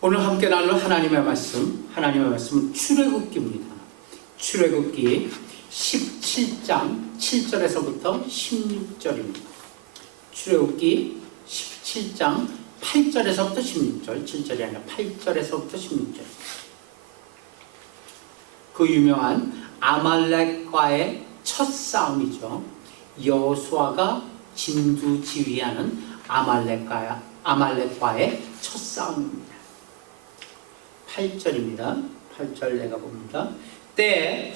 오늘 함께 나눌 하나님의 말씀은 출애굽기입니다. 출애굽기 17장 7절에서부터 16절입니다. 출애굽기 17장 8절에서부터 16절, 7절이 아니라 8절에서부터 16절. 그 유명한 아말렉과의 첫 싸움이죠. 여호수아가 진두지휘하는 아말렉과의 첫 싸움입니다. 8절입니다. 8절 내가 봅니다. 때에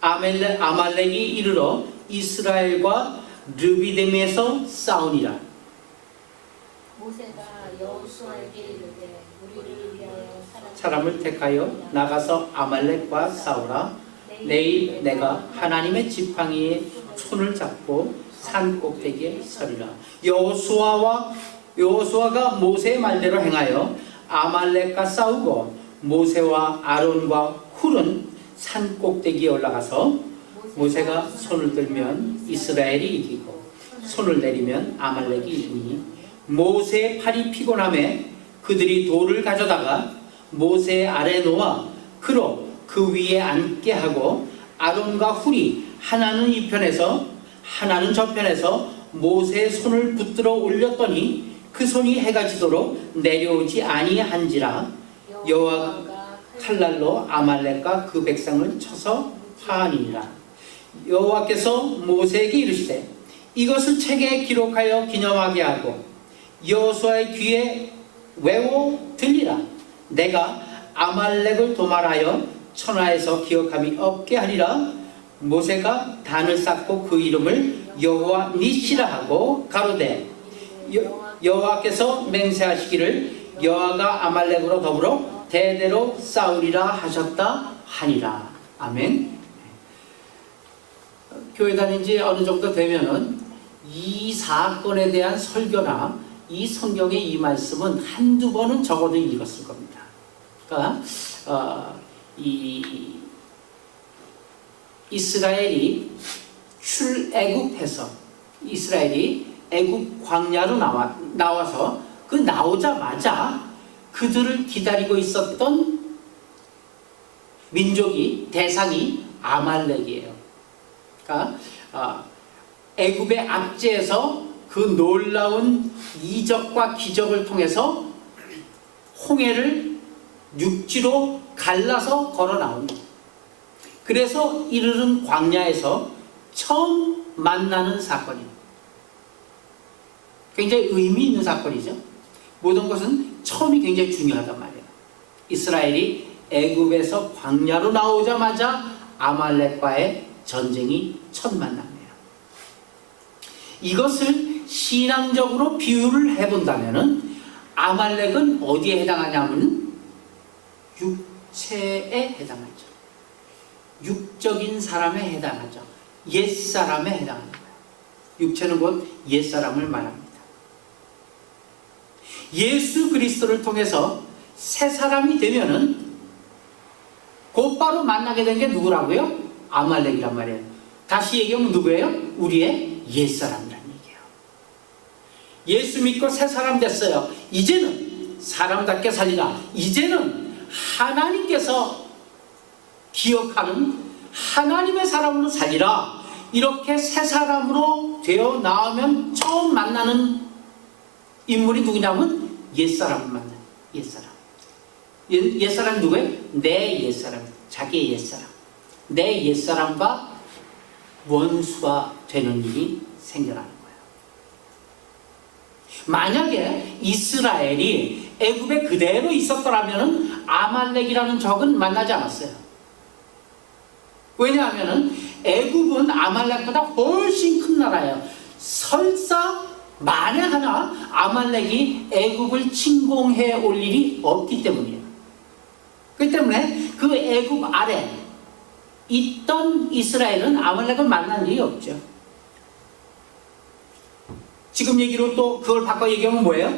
아말렉이 이르러 이스라엘과 르비딤에서 싸우니라. 모세가 여호수아에게 이르되 우리를 위하여 사람을 택하여 나가서 아말렉과 싸우라. 내일 내가 하나님의 지팡이에 손을 잡고 산 꼭대기에 서리라. 여호수아가 모세의 말대로 행하여 아말렉과 싸우고 모세와 아론과 훌은 산 꼭대기에 올라가서 모세가 손을 들면 이스라엘이 이기고 손을 내리면 아말렉이 이기니 모세의 팔이 피곤함에 그들이 돌을 가져다가 모세의 아래 놓아 그로 그 위에 앉게 하고 아론과 훌이 하나는 이 편에서 하나는 저 편에서 모세의 손을 붙들어 올렸더니 그 손이 해가 지도록 내려오지 아니한지라. 여호와가 칼날로 아말렉과 그 백성을 쳐서 파하니라. 여호와께서 모세에게 이르시되 이것을 책에 기록하여 기념하게 하고 여호수아의 귀에 외워 들리라. 내가 아말렉을 도말하여 천하에서 기억함이 없게 하리라. 모세가 단을 쌓고 그 이름을 여호와 니시라 하고 가로되 여호와께서 맹세하시기를 여호와가 아말렉으로 더불어 대대로 싸우리라 하셨다 하니라. 아멘. 교회 다닌 지 어느 정도 되면은 이 사건에 대한 설교나 이 성경의 이 말씀은 한두 번은 적어도 읽었을 겁니다. 그러니까 이스라엘이 출애굽해서 이스라엘이 애굽 광야로 나와서 그 나오자마자 그들을 기다리고 있었던 대상이 아말렉이에요. 그러니까 애굽의 압제에서 그 놀라운 이적과 기적을 통해서 홍해를 육지로 갈라서 걸어 나옵니다. 그래서 이르는 광야에서 처음 만나는 사건입니다. 굉장히 의미 있는 사건이죠. 모든 것은 처음이 굉장히 중요하단 말이에요. 이스라엘이 애굽에서 광야로 나오자마자 아말렉과의 전쟁이 첫 만남이에요. 이것을 신앙적으로 비유를 해본다면 아말렉은 어디에 해당하냐면 육체에 해당하죠. 육적인 사람에 해당하죠. 옛사람에 해당합니다. 육체는 곧 옛사람을 말합니다. 예수 그리스도를 통해서 새 사람이 되면은 곧바로 만나게 된 게 누구라고요? 아말렉이란 말이에요. 다시 얘기하면 누구예요? 우리의 옛사람이란 얘기예요. 예수 믿고 새 사람 됐어요. 이제는 사람답게 살리라. 이제는 하나님께서 기억하는 하나님의 사람으로 살리라. 이렇게 새 사람으로 되어 나오면 처음 만나는 인물이 누구냐면 옛사람을 만나요. 옛사람. 옛사람이 누구예요? 내 옛사람. 자기의 옛사람. 내 옛사람과 원수가 되는 일이 생겨나는 거예요. 만약에 이스라엘이 애굽에 그대로 있었더라면 아말렉이라는 적은 만나지 않았어요. 왜냐하면 애굽은 아말렉보다 훨씬 큰 나라예요. 설사 만에 하나 아말렉이 애굽을 침공해 올 일이 없기 때문이에요. 그렇기 때문에 그 애굽 아래 있던 이스라엘은 아말렉을 만난 일이 없죠. 지금 얘기로 또 그걸 바꿔 얘기하면 뭐예요?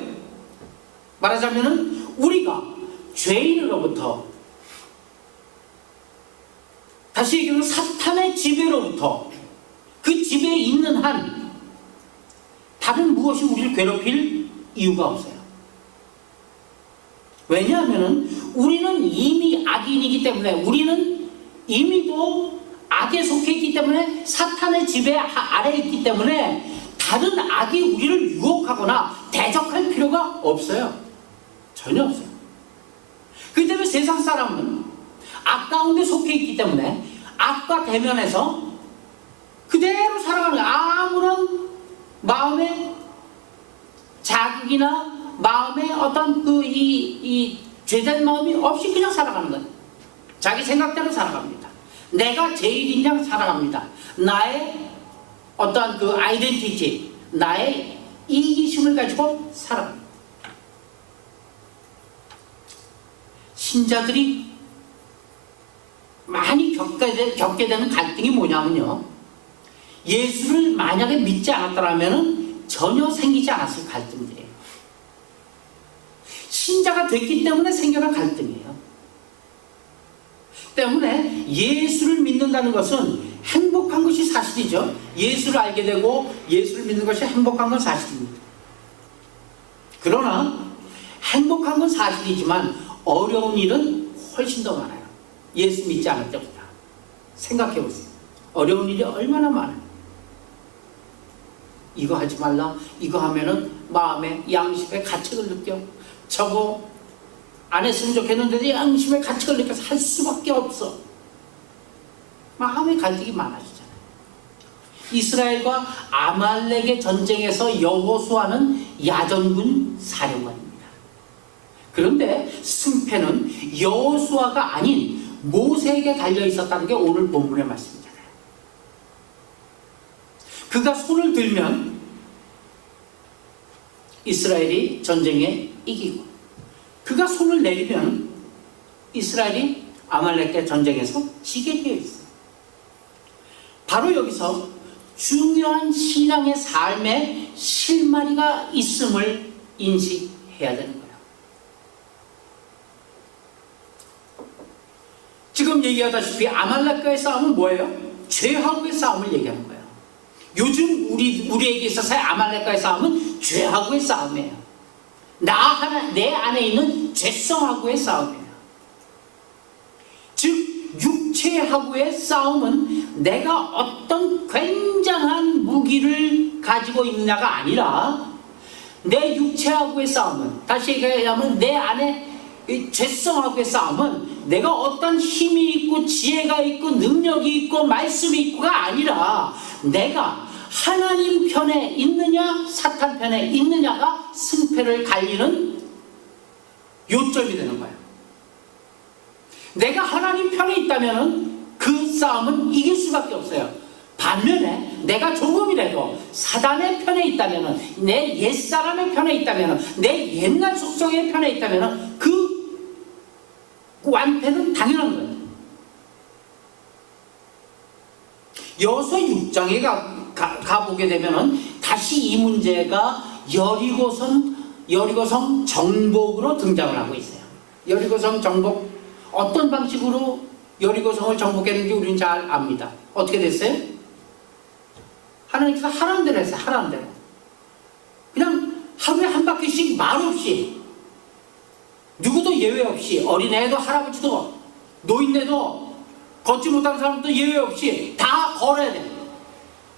말하자면 우리가 죄인으로부터, 다시 얘기하면 사탄의 지배로부터, 그 지배에 있는 한 다른 무엇이 우리를 괴롭힐 이유가 없어요. 왜냐하면 우리는 이미 악인이기 때문에, 우리는 이미도 악에 속해 있기 때문에, 사탄의 지배 아래에 있기 때문에 다른 악이 우리를 유혹하거나 대적할 필요가 없어요. 전혀 없어요. 그렇기 때문에 세상 사람은 악 가운데 속해 있기 때문에 악과 대면해서 그대로 살아가는 거예요. 아무런 마음의 자극이나 마음의 어떤 이 죄된 마음이 없이 그냥 살아가는 거예요. 자기 생각대로 살아갑니다. 내가 제일인 양 살아갑니다. 나의 어떠한 그 아이덴티티, 나의 이기심을 가지고 살아갑니다. 신자들이 많이 겪게 되는 갈등이 뭐냐면요, 예수를 만약에 믿지 않았더라면 전혀 생기지 않았을 갈등들이에요. 신자가 됐기 때문에 생겨난 갈등이에요. 때문에 예수를 믿는다는 것은 행복한 것이 사실이죠. 예수를 알게 되고 예수를 믿는 것이 행복한 건 사실입니다. 그러나 행복한 건 사실이지만 어려운 일은 훨씬 더 많아요. 예수 믿지 않을 때보다. 생각해 보세요. 어려운 일이 얼마나 많아요. 이거 하지 말라, 이거 하면은 마음에 양심의 가책을 느껴. 저거 안 했으면 좋겠는데 양심의 가책을 느껴서 할 수밖에 없어. 마음의 갈등이 많아지잖아요. 이스라엘과 아말렉의 전쟁에서 여호수아는 야전군 사령관입니다. 그런데 승패는 여호수아가 아닌 모세에게 달려 있었다는 게 오늘 본문의 말씀이잖아요. 그가 손을 들면 이스라엘이 전쟁에 이기고, 그가 손을 내리면 이스라엘이 아말렉의 전쟁에서 지게 되어 있어요. 바로 여기서 중요한 신앙의 삶의 실마리가 있음을 인식해야 되는 거예요. 지금 얘기하다시피 아말렉과의 싸움은 뭐예요? 죄하고의 싸움을 얘기하는 거예요. 요즘 우리에게 있어서의 아말렉과의 싸움은 죄하고의 싸움이에요. 내 안에 있는 죄성하고의 싸움이에요. 즉 육체하고의 싸움은 내가 어떤 굉장한 무기를 가지고 있느냐가 아니라, 내 육체하고의 싸움은, 다시 얘기하면 내 안에 죄성하고의 싸움은 내가 어떤 힘이 있고 지혜가 있고 능력이 있고 말씀이 있고가 아니라, 내가 하나님 편에 있느냐 사탄 편에 있느냐가 승패를 갈리는 요점이 되는 거예요. 내가 하나님 편에 있다면 그 싸움은 이길 수밖에 없어요. 반면에 내가 조금이라도 사단의 편에 있다면, 내 옛사람의 편에 있다면, 내 옛날 속성의 편에 있다면 그 완패는 당연한 거예요. 여호수아 6장에 가보게 되면 다시 이 문제가 여리고성 정복으로 등장을 하고 있어요. 여리고성 정복, 어떤 방식으로 여리고성을 정복했는지 우리는 잘 압니다. 어떻게 됐어요? 하나님께서 하라는 대로 했어요. 하라는 대로. 그냥 하루에 한 바퀴씩 말없이, 누구도 예외 없이, 어린애도 할아버지도 노인네도 걷지 못하는 사람도 예외 없이 다 걸어야 돼.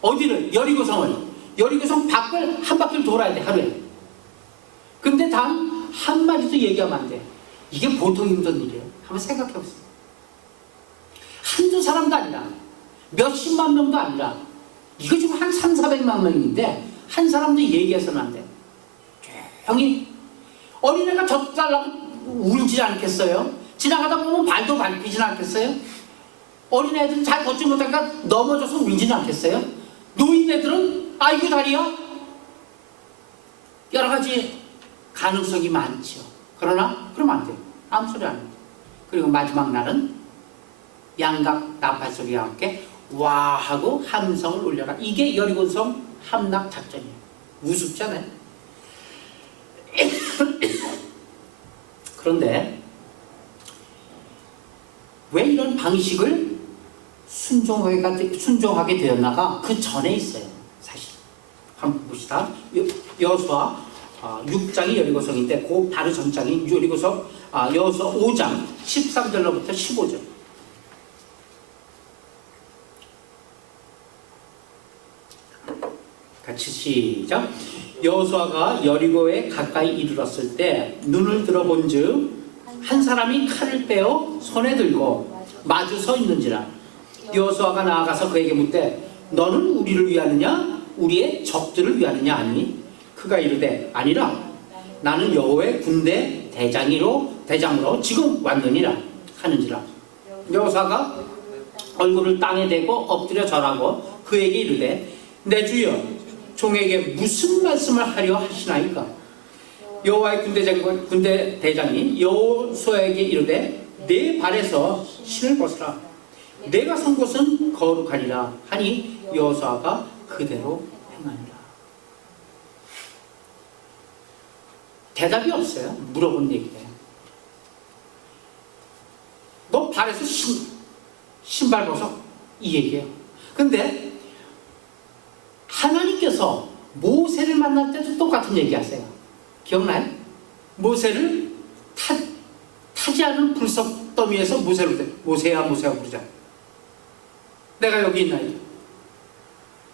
어디를? 여리고성을. 여리고성 밖을 한 바퀴를 돌아야 돼, 하루에. 근데 단 한마디도 얘기하면 안 돼. 이게 보통 힘든 일이에요. 한번 생각해 보세요. 한두 사람도 아니라, 몇십만 명도 아니라, 이거 지금 한 300~400만 명인데 한 사람도 얘기해서는 안 돼. 조용히. 어린애가 젖달라고 울지 않겠어요? 지나가다 보면 발도 밟히진 않겠어요? 어린애들은 잘 걷지 못하니까 넘어져서 울지는 않겠어요? 노인네들은 아이고 다리야? 여러 가지 가능성이 많죠. 그러나 그러면 안 돼요. 아무 소리 안 해요. 그리고 마지막 날은 양각 나팔 소리와 함께 와 하고 함성을 올려라. 이게 여리고성 함락 작전이에요. 우습잖아요. 그런데 왜 이런 방식을 순종하게 되었나가 그 전에 있어요. 사실 한번 봅시다. 여호수아 6장이 여리고성인데 그 바로 전장이 여리고서 여호수아 5장 13절로부터 15절. 같이 시작. 여호수아가 여리고에 가까이 이르렀을 때 눈을 들어본즉 한 사람이 칼을 빼어 손에 들고 마주 서 있는지라. 여호수아가 나아가서 그에게 묻되 너는 우리를 위하느냐 우리의 적들을 위하느냐 하니 그가 이르되 아니라 나는 여호와의 군대 대장으로 지금 왔느니라 하는지라. 여호수아가 얼굴을 땅에 대고 엎드려 절하고 그에게 이르되 내 주여 종에게 무슨 말씀을 하려 하시나이까. 여호와의 군대 대장이 여호수아에게 이르되 내 발에서 신을 벗으라. 내가 선 곳은 거룩하니라 하니 여호수아가 그대로 행하니라. 대답이 없어요. 물어본 얘기예요. 너 발에서 신발 벗어? 이 얘기예요. 근데 하나님께서 모세를 만날 때도 똑같은 얘기 하세요. 기억나요? 모세를 타지 않은 불석 더미에서 모세를 때 모세야 부르자. 내가 여기 있나이다.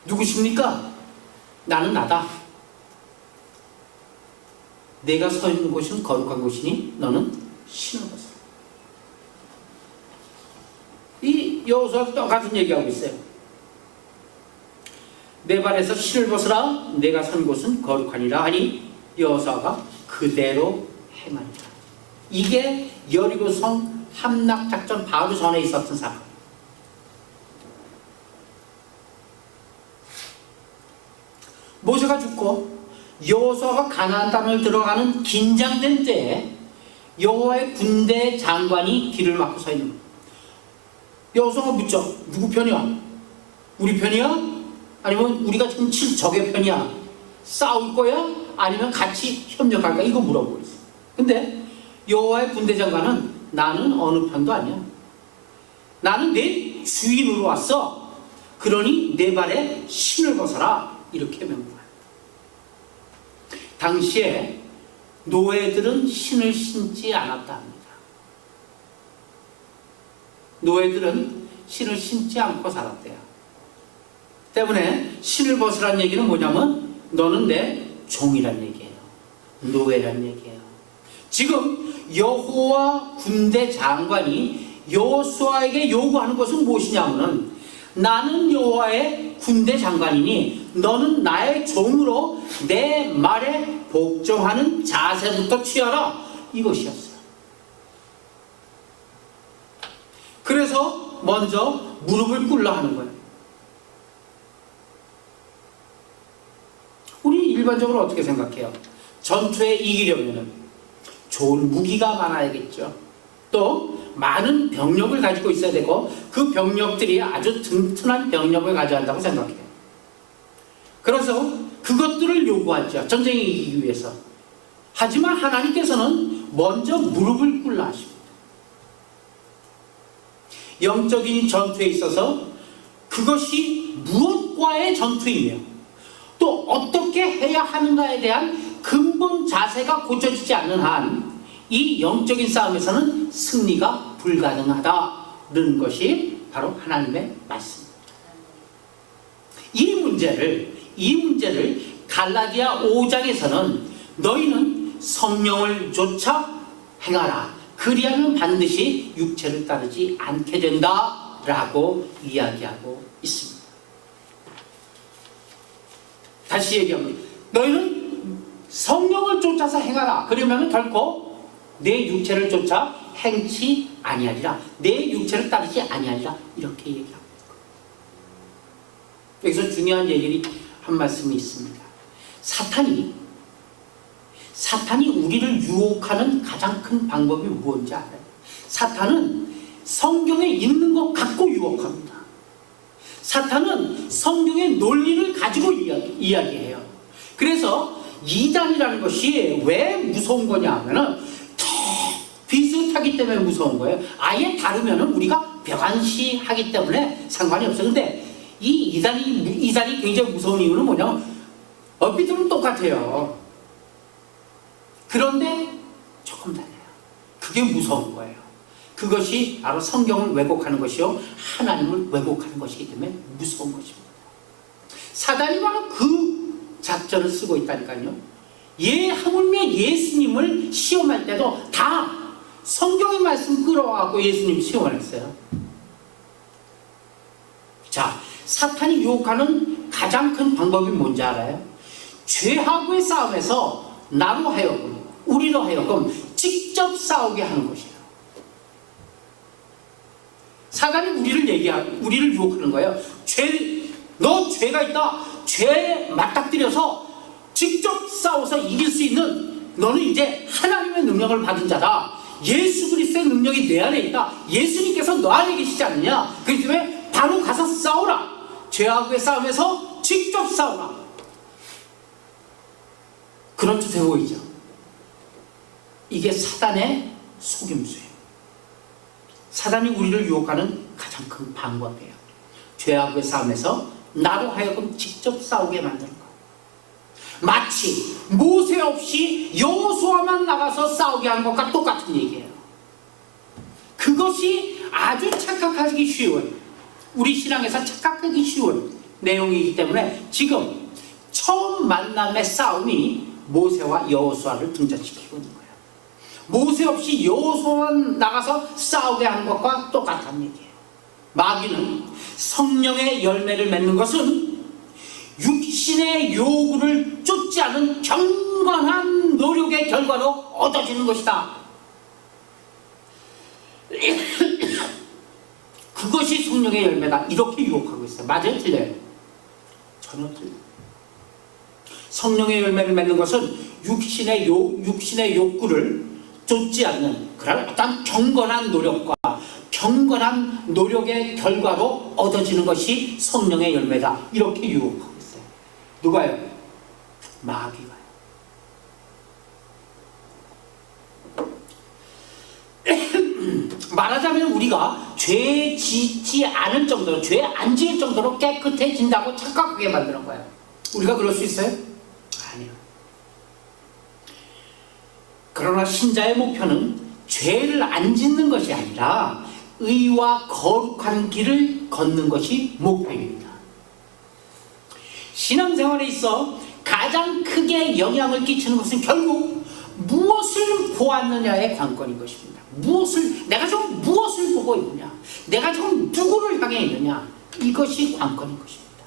누구십니까? 나는 나다. 내가 서 있는 곳은 거룩한 곳이니 너는 신을 벗어. 이 여호수아도 똑같은 얘기하고 있어요. 내 발에서 신을 벗으라. 내가 선 곳은 거룩하니라 하니 여호수아가 그대로 행하니라. 이게 여리고성 함락작전 바로 전에 있었던 사건. 모세가 죽고 여호수아가 가나안 땅을 들어가는 긴장된 때에 여호와의 군대 장관이 길을 막고 서 있는 거예요. 여호수아가 묻죠. 누구 편이야? 우리 편이야? 아니면 우리가 지금 칠 적의 편이야? 싸울 거야? 아니면 같이 협력할까? 이거 물어보고 있어. 근데 여호와의 군대 장관은 나는 어느 편도 아니야. 나는 내 주인으로 왔어. 그러니 내 발에 신을 벗어라. 이렇게 명령해요. 당시에 노예들은 신을 신지 않았다 합니다. 노예들은 신을 신지 않고 살았대요. 때문에 신을 벗으란 얘기는 뭐냐면 너는 내 종이란 얘기예요. 노예란 얘기예요. 지금 여호와 군대 장관이 여호수아에게 요구하는 것은 무엇이냐면은 나는 여호와의 군대 장관이니 너는 나의 종으로 내 말에 복종하는 자세부터 취하라. 이것이었어요. 그래서 먼저 무릎을 꿇라 하는 거예요. 우리 일반적으로 어떻게 생각해요? 전투에 이기려면 좋은 무기가 많아야겠죠. 또 많은 병력을 가지고 있어야 되고 그 병력들이 아주 튼튼한 병력을 가져야 한다고 생각해요. 그래서 그것들을 요구하죠. 전쟁에 이기기 위해서. 하지만 하나님께서는 먼저 무릎을 꿇라 하십니다. 영적인 전투에 있어서 그것이 무엇과의 전투이며 또 어떻게 해야 하는가에 대한 근본 자세가 고쳐지지 않는 한 이 영적인 싸움에서는 승리가 불가능하다는 것이 바로 하나님의 말씀입니다. 이 문제를 갈라디아 5장에서는 너희는 성령을 쫓아 행하라. 그리하면 반드시 육체를 따르지 않게 된다라고 이야기하고 있습니다. 다시 얘기합니다. 너희는 성령을 쫓아서 행하라. 그러면 결코 내 육체를 쫓아 행치 아니하리라. 내 육체를 따르지 아니하리라. 이렇게 얘기합니다. 여기서 중요한 얘기를 한 말씀이 있습니다. 사탄이 우리를 유혹하는 가장 큰 방법이 무엇인지 알아요? 사탄은 성경에 있는 것 갖고 유혹합니다. 사탄은 성경의 논리를 가지고 이야기해요. 그래서 이단이라는 것이 왜 무서운 거냐 하면은 비슷하기 때문에 무서운 거예요. 아예 다르면은 우리가 병안시하기 때문에 상관이 없어요. 근데 이 이단이 굉장히 무서운 이유는 뭐냐면 얼핏 들으면 똑같아요. 그런데 조금 달라요. 그게 무서운 거예요. 그것이 바로 성경을 왜곡하는 것이요, 하나님을 왜곡하는 것이기 때문에 무서운 것입니다. 사단이 바로 그 작전을 쓰고 있다니까요. 하물며 예수님을 시험할 때도 다 성경의 말씀 끌어와갖고 예수님 시험을 했어요. 자, 사탄이 유혹하는 가장 큰 방법이 뭔지 알아요? 죄하고의 싸움에서 나로 하여금, 우리로 하여금 직접 싸우게 하는 것이에요. 사단이 우리를 유혹하는 거예요. 너 죄가 있다. 죄에 맞닥뜨려서 직접 싸워서 이길 수 있는, 너는 이제 하나님의 능력을 받은 자다. 예수 그리스도의 능력이 내 안에 있다. 예수님께서 너 안에 계시지 않느냐. 그렇기 때문에 바로 가서 싸우라. 죄하고의 싸움에서 직접 싸우라. 그런 뜻해 보이죠. 이게 사단의 속임수예요. 사단이 우리를 유혹하는 가장 큰 방법이에요. 죄하고의 싸움에서 나로 하여금 직접 싸우게 만드는 것. 마치 모세 없이 여호수아만 나가서 싸우게 하는 것과 똑같은 얘기예요. 그것이 아주 착각하기 쉬운, 우리 신앙에서 착각하기 쉬운 내용이기 때문에 지금 처음 만남의 싸움이 모세와 여호수아를 등장시키고 있는 거예요. 모세 없이 여호수아만 나가서 싸우게 하는 것과 똑같은 얘기예요. 마귀는 성령의 열매를 맺는 것은 육신의 요구를 쫓지 않은 경건한 노력의 결과로 얻어지는 것이다. 그것이 성령의 열매다. 이렇게 유혹하고 있어요. 맞아요? 틀려요? 전혀 틀려요. 성령의 열매를 맺는 것은 육신의 욕구를 쫓지 않는 그런 어떤 경건한 노력과 경건한 노력의 결과로 얻어지는 것이 성령의 열매다. 이렇게 유혹하고 있어요. 누가요? 마귀가요. 말하자면 우리가 죄 짓지 않을 정도로, 죄 안 지을 정도로 깨끗해진다고 착각하게 만드는 거예요. 우리가 그럴 수 있어요? 아니요. 그러나 신자의 목표는 죄를 안 짓는 것이 아니라 의와 거룩한 길을 걷는 것이 목표입니다. 신앙생활에 있어 가장 크게 영향을 끼치는 것은 결국 무엇을 보았느냐의 관건인 것입니다. 내가 지금 무엇을 보고 있느냐, 내가 지금 누구를 향해 있느냐, 이것이 관건인 것입니다.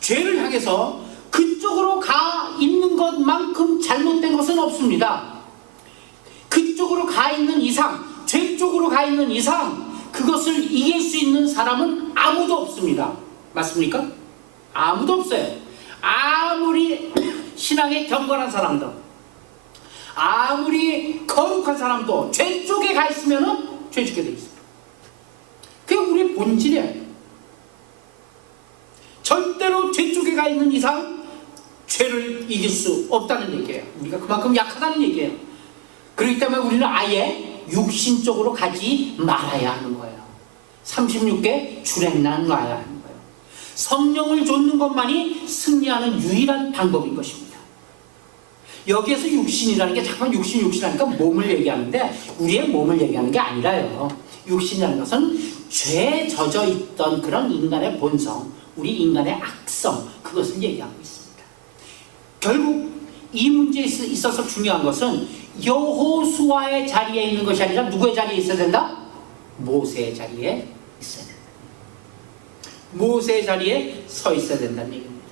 죄를 향해서 그쪽으로 가 있는 것만큼 잘못된 것은 없습니다. 그쪽으로 가 있는 이상, 죄 쪽으로 가 있는 이상 그것을 이길 수 있는 사람은 아무도 없습니다. 맞습니까? 아무도 없어요. 아무리 신앙에 경건한 사람도, 아무리 거룩한 사람도 죄 쪽에 가 있으면 죄 짓게 돼 있어요. 그게 우리의 본질이에요. 절대로 죄 쪽에 가 있는 이상 죄를 이길 수 없다는 얘기예요. 우리가 그만큼 약하다는 얘기예요. 그렇기 때문에 우리는 아예 육신 쪽으로 가지 말아야 하는 거예요. 36개 주랭난 놔야 하는 거예요. 성령을 좇는 것만이 승리하는 유일한 방법인 것입니다. 여기에서 육신이라는 게 잠깐 육신하니까 몸을 얘기하는데 우리의 몸을 얘기하는 게 아니라요. 육신이라는 것은 죄에 젖어 있던 그런 인간의 본성, 우리 인간의 악성, 그것을 얘기하고 있습니다. 결국 이 문제에 있어서 중요한 것은 여호수아의 자리에 있는 것이 아니라 누구의 자리에 있어야 된다? 모세의 자리에 있어야 된다. 모세의 자리에 서 있어야 된다는 얘기입니다.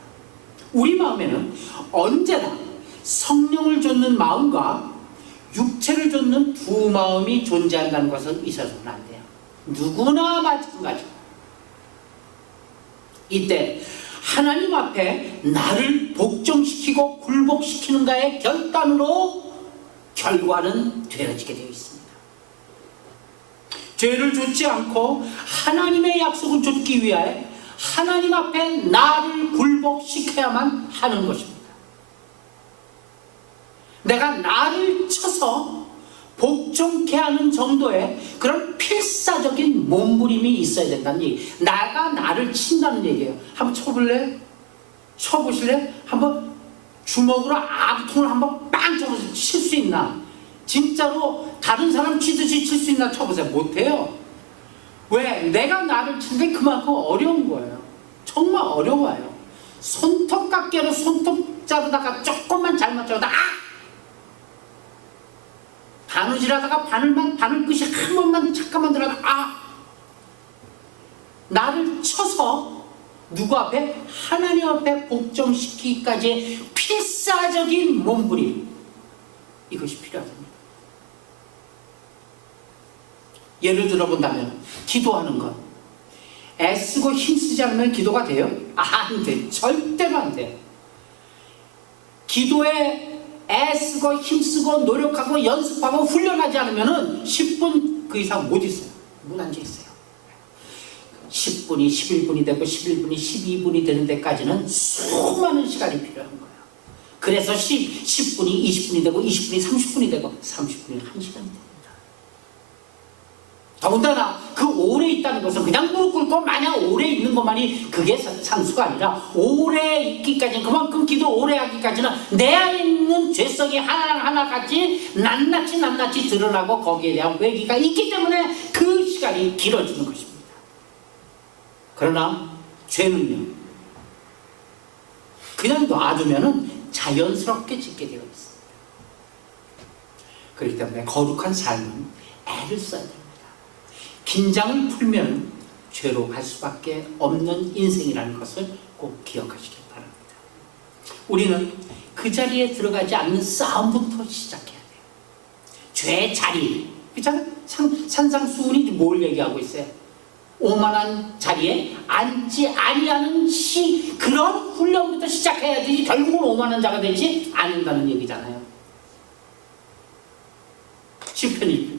우리 마음에는 언제나 성령을 좇는 마음과 육체를 좇는 두 마음이 존재한다는 것은 있어서는 안 돼요. 누구나 마찬가지. 이때 하나님 앞에 나를 복종시키고 굴복시키는가의 결단으로 결과는 되어지게 되어 있습니다. 죄를 좇지 않고 하나님의 약속을 좇기 위하여 하나님 앞에 나를 굴복시켜야만 하는 것입니다. 내가 나를 쳐서 복종케 하는 정도의 그런 필사적인 몸부림이 있어야 된다는 얘기. 나가 나를 친다는 얘기예요. 한번 쳐볼래? 쳐보실래? 한번 주먹으로 아부통을 한번 빡 빵 쳐서 칠 수 있나? 진짜로 다른 사람 치듯이 칠 수 있나 쳐보세요. 못해요. 왜? 내가 나를 치는데 그만큼 어려운 거예요. 정말 어려워요. 손톱깎이로 손톱 자르다가 조금만 잘 맞춰도 바느질하다가 바늘 끝이 한 번만 잠깐만 들어도 나를 쳐서 누구 앞에? 하나님 앞에 복종시키기까지의 필사적인 몸부림, 이것이 필요하답니다. 예를 들어본다면 기도하는 것, 애쓰고 힘쓰지 않으면 기도가 돼요? 안 돼. 절대로 안 돼요. 기도에 애쓰고 힘쓰고 노력하고 연습하고 훈련하지 않으면 10분 그 이상 못 있어요. 못 앉아있어요. 10분이 11분이 되고 11분이 12분이 되는 데까지는 수많은 시간이 필요한 거예요. 그래서 10분이 20분이 되고 20분이 30분이 되고 30분이 1시간이 됩니다. 더군다나 그 오래 있다는 것은 그냥 무릎 꿇고 마냥 오래 있는 것만이 그게 상수가 아니라 오래 있기까지는, 그만큼 기도 오래 하기까지는 내 안에 있는 죄성이 하나같이 낱낱이 드러나고 거기에 대한 외기가 있기 때문에 그 시간이 길어지는 것입니다. 그러나 죄는요, 그냥 놔두면 자연스럽게 짓게 되어 있습니다. 그렇기 때문에 거룩한 삶은 애를 써야 됩니다. 긴장을 풀면 죄로 갈 수밖에 없는 인생이라는 것을 꼭 기억하시기 바랍니다. 우리는 그 자리에 들어가지 않는 싸움부터 시작해야 돼요. 죄의 자리, 그렇잖아요? 산상수훈이 뭘 얘기하고 있어요? 오만한 자리에 앉지 아니하는 그런 훈련부터 시작해야지 결국은 오만한 자가 되지 않는다는 얘기잖아요. 시편이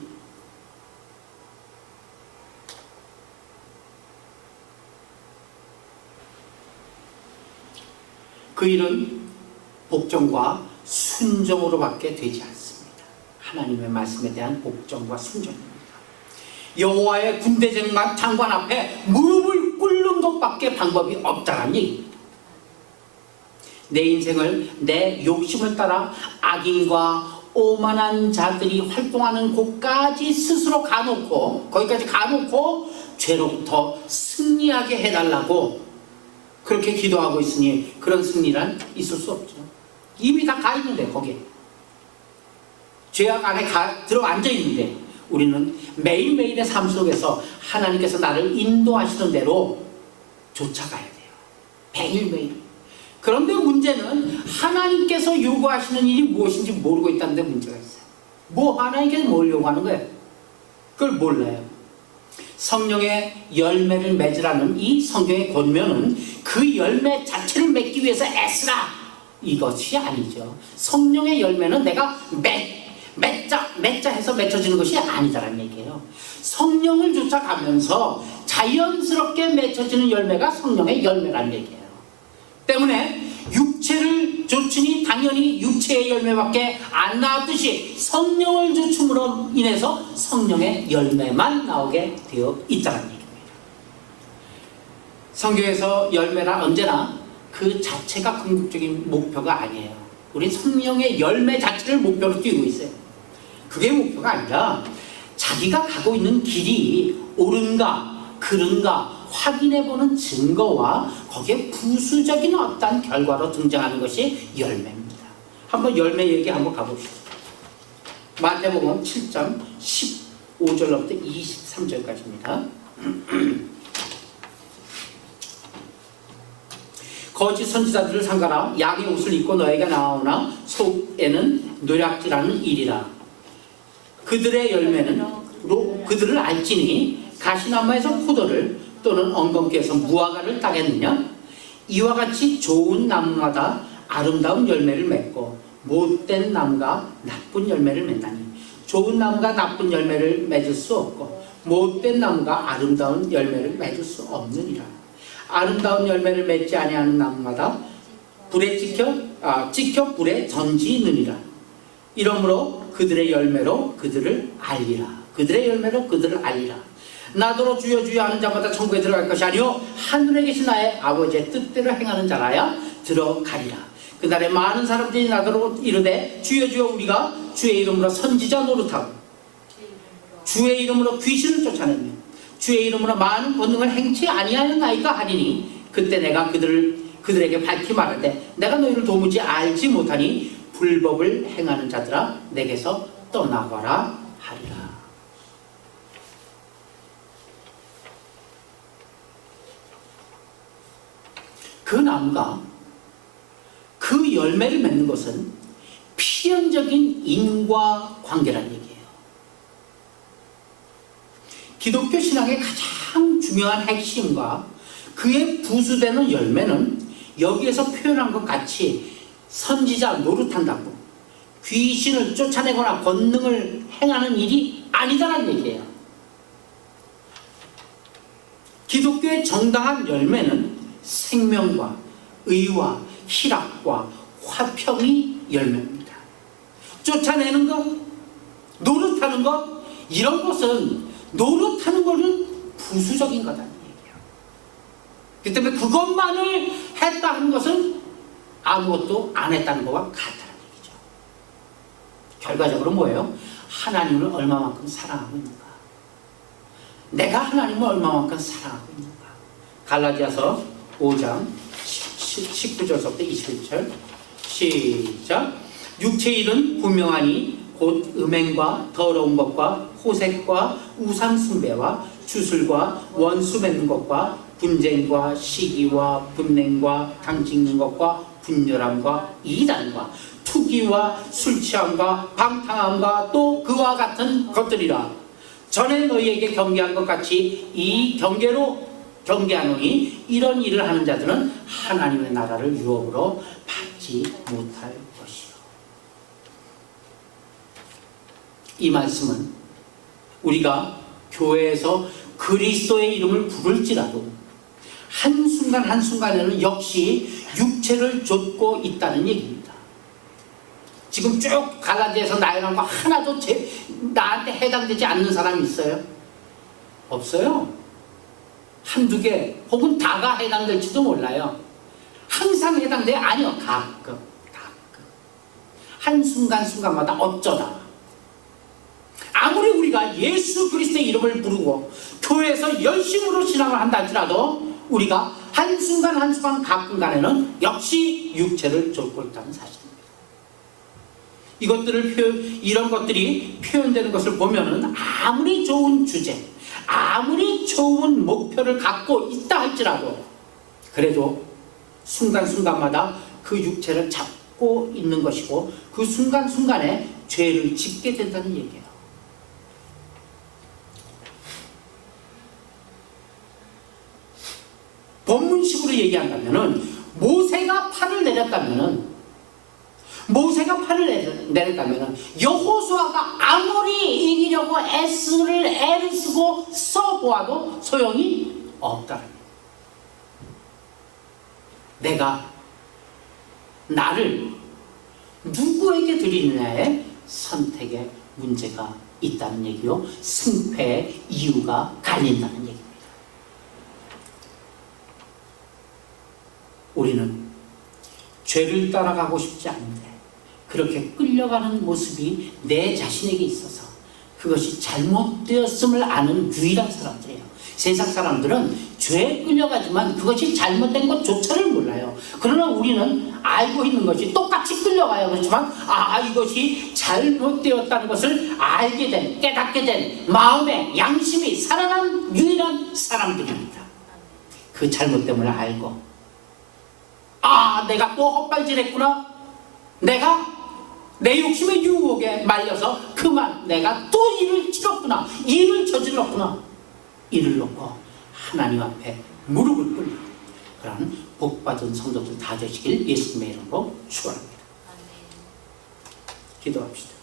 그 일은 복종과 순종으로밖에 되지 않습니다. 하나님의 말씀에 대한 복종과 순종입니다. 여호와의 군대 장관 앞에 무릎을 꿇는 것밖에 방법이 없다는 얘기입니다. 내 인생을 내 욕심을 따라 악인과 오만한 자들이 활동하는 곳까지 스스로 거기까지 가놓고 죄로부터 승리하게 해달라고 그렇게 기도하고 있으니 그런 승리란 있을 수 없죠. 이미 다 가 있는데, 거기에 죄악 안에 들어 앉아 있는데, 우리는 매일매일의 삶 속에서 하나님께서 나를 인도하시는 대로 쫓아가야 돼요. 매일매일. 그런데 문제는 하나님께서 요구하시는 일이 무엇인지 모르고 있다는 데 문제가 있어요. 하나님께서 뭘 요구하는 거예요? 그걸 몰라요. 성령의 열매를 맺으라는 이 성경의 권면은 그 열매 자체를 맺기 위해서 애쓰라, 이것이 아니죠. 성령의 열매는 내가 맺자 해서 맺혀지는 것이 아니다라는 얘기예요. 성령을 쫓아가면서 자연스럽게 맺혀지는 열매가 성령의 열매라는 얘기예요. 때문에 육체를 좇으니 당연히 육체의 열매밖에 안 나왔듯이 성령을 좇음으로 인해서 성령의 열매만 나오게 되어 있다는 얘기입니다. 성경에서 열매란 언제나 그 자체가 궁극적인 목표가 아니에요. 우리 성령의 열매 자체를 목표로 뛰고 있어요. 그게 목표가 아니라 자기가 가고 있는 길이 옳은가 그른가 확인해보는 증거와 거기에 부수적인 어떤 결과로 등장하는 것이 열매입니다. 한번 열매 얘기 한번 가봅시다. 마태복음 7장 15절부터 23절까지입니다. 거짓 선지자들을 삼가라. 양의 옷을 입고 너희가 나오나 속에는 노략질하는 일이라. 그들의 열매는 그들을 알지니 가시나무에서 포도를 또는 엉겅퀴에서 무화과를 따겠느냐? 이와 같이 좋은 나무마다 아름다운 열매를 맺고 못된 나무가 나쁜 열매를 맺나니 좋은 나무가 나쁜 열매를 맺을 수 없고 못된 나무가 아름다운 열매를 맺을 수 없느니라. 아름다운 열매를 맺지 아니하는 나무마다 불에 찍혀 불에 던지느니라. 이러므로 그들의 열매로 그들을 알리라. 그들의 열매로 그들을 알리라. 나더러 주여 주여 하는 자마다 천국에 들어갈 것이 아니요 하늘에 계신 나의 아버지의 뜻대로 행하는 자라야 들어가리라. 그날에 많은 사람들이 나더러 이르되 주여 주여 우리가 주의 이름으로 선지자 노릇하고 주의 이름으로 귀신을 쫓아내며 주의 이름으로 많은 권능을 행치 아니하였나이까 하리니 그때 내가 그들에게 밝히 말하되 내가 너희를 도무지 알지 못하니 불법을 행하는 자들아 내게서 떠나가라 하리라. 그 나무가 그 열매를 맺는 것은 필연적인 인과관계라는 얘기예요. 기독교 신앙의 가장 중요한 핵심과 그의 부수되는 열매는 여기에서 표현한 것 같이 선지자 노릇한다고 귀신을 쫓아내거나 권능을 행하는 일이 아니다라는 얘기예요. 기독교의 정당한 열매는 생명과 의와 희락과 화평이 열매입니다. 쫓아내는 것, 노릇하는 것, 이런 것은 노릇하는 것은 부수적인 거다는 얘기예요. 그렇기 때문에 그것만을 했다는 것은 아무것도 안 했다는 것과 같다는 얘기죠. 결과적으로 뭐예요? 하나님을 얼마만큼 사랑하고 있는가? 내가 하나님을 얼마만큼 사랑하고 있는가? 갈라디아서 5장 19절부터 21절 시작. 육체의 일은 분명하니 곧 음행과 더러운 것과 호색과 우상 숭배와 주술과 원수 맺는 것과 분쟁과 시기와 분냉과 당 찍는 것과 분열함과 이단과 투기와 술 취함과 방탕함과 또 그와 같은 것들이라. 전에 너희에게 경계한 것 같이 이 경계로 경계하노니 이런 일을 하는 자들은 하나님의 나라를 유업으로 받지 못할 것이요. 이 말씀은 우리가 교회에서 그리스도의 이름을 부를지라도 한순간 한순간에는 역시 육체를 좇고 있다는 얘기입니다. 지금 쭉 갈라디아에서 나열한 거 하나도 나한테 해당되지 않는 사람이 있어요? 없어요. 한두 개 혹은 다가 해당될지도 몰라요. 항상 해당돼요? 아니요. 가끔. 한순간순간마다 어쩌다. 아무리 우리가 예수 그리스도의 이름을 부르고 교회에서 열심으로 신앙을 한다 할지라도 우리가 한순간 가끔간에는 역시 육체를 좇고 있다는 사실입니다. 이런 것들이 표현되는 것을 보면은 아무리 좋은 주제, 아무리 좋은 목표를 갖고 있다 할지라도 그래도 순간순간마다 그 육체를 잡고 있는 것이고 그 순간순간에 죄를 짓게 된다는 얘기예요. 본문식으로 얘기한다면은 모세가 팔을 내렸다면은 여호수아가 아무리 이기려고 애를 쓰고 써보아도 소용이 없다는 거예요. 내가 나를 누구에게 드리느냐에 선택의 문제가 있다는 얘기요. 승패의 이유가 갈린다는 얘기입니다. 우리는 죄를 따라가고 싶지 않은데 그렇게 끌려가는 모습이 내 자신에게 있어서 그것이 잘못되었음을 아는 유일한 사람들이에요. 세상 사람들은 죄에 끌려가지만 그것이 잘못된 것조차를 몰라요. 그러나 우리는 알고 있는 것이 똑같이 끌려가요. 그렇지만 이것이 잘못되었다는 것을 알게 된, 깨닫게 된 마음의 양심이 살아난 유일한 사람들입니다. 그 잘못됨을 알고 내가 또 헛발질했구나. 내가 내 욕심의 유혹에 말려서 그만 내가 또 일을 치렀구나. 일을 저질렀구나. 이를 놓고 하나님 앞에 무릎을 꿇는 그런 복받은 성도들 다 되시길 예수님의 이름으로 축원합니다. 기도합시다.